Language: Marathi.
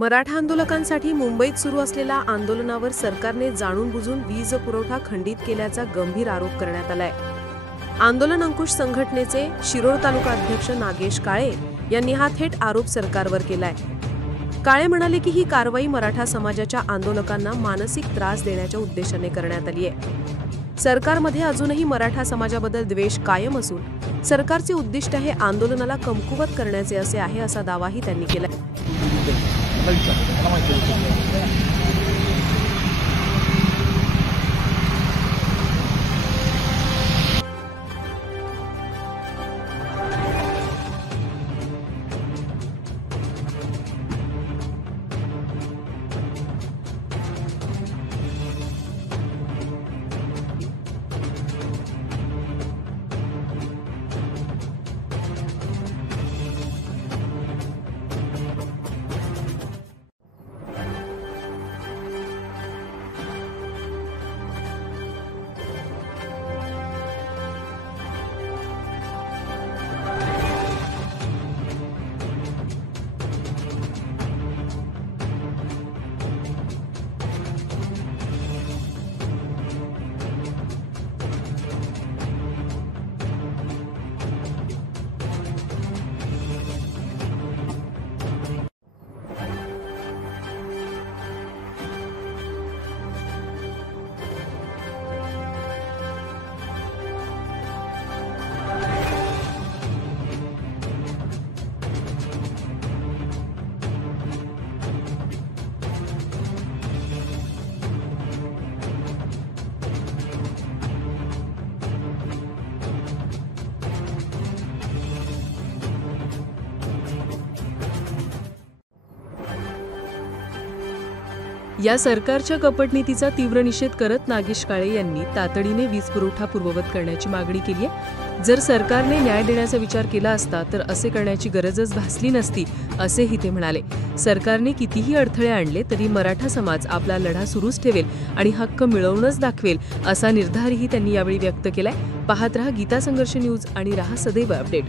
मराठा आंदोलकांसाठी मुंबईत सुरू असलेल्या आंदोलनावर सरकारने जाणून बुजून वीज पुरवठा खंडित केल्याचा गंभीर आरोप करण्यात आलाय। आंदोलन अंकुश संघटनेचे शिरोळ तालुका अध्यक्ष नागेश काळे यांनी हा थेट आरोप सरकारवर केलाय। काळे म्हणाले की ही कारवाई मराठा समाजाच्या आंदोलकांना मानसिक त्रास देण्याच्या उद्देशाने करण्यात आली आहे। सरकारमध्ये अजूनही मराठा समाजाबद्दल द्वेष कायम असून सरकारचे उद्दिष्ट हे आंदोलनाला कमकुवत करण्याचे असे आहे, असा दावाही त्यांनी केला। या सरकारच्या कपट नीतीचा तीव्र निषेध करत नागेश काळे यांनी तातडीने वीज पुरवठा पूर्ववत करण्याची मागणी केली आहे। जर सरकारने न्याय देण्याचा विचार केला असता तर असे करण्याची गरजच भासली नसती, असेही ते म्हणाले। सरकारने कितीही अडथळे आणले तरी मराठा समाज आपला लढा सुरूच ठेवेल आणि हक्क मिळवूनच दाखवेल, असा निर्धारही त्यांनी यावेळी व्यक्त केलाय। पाहत रहा गीता संघर्ष न्यूज आणि रहा सदैव अपडेट।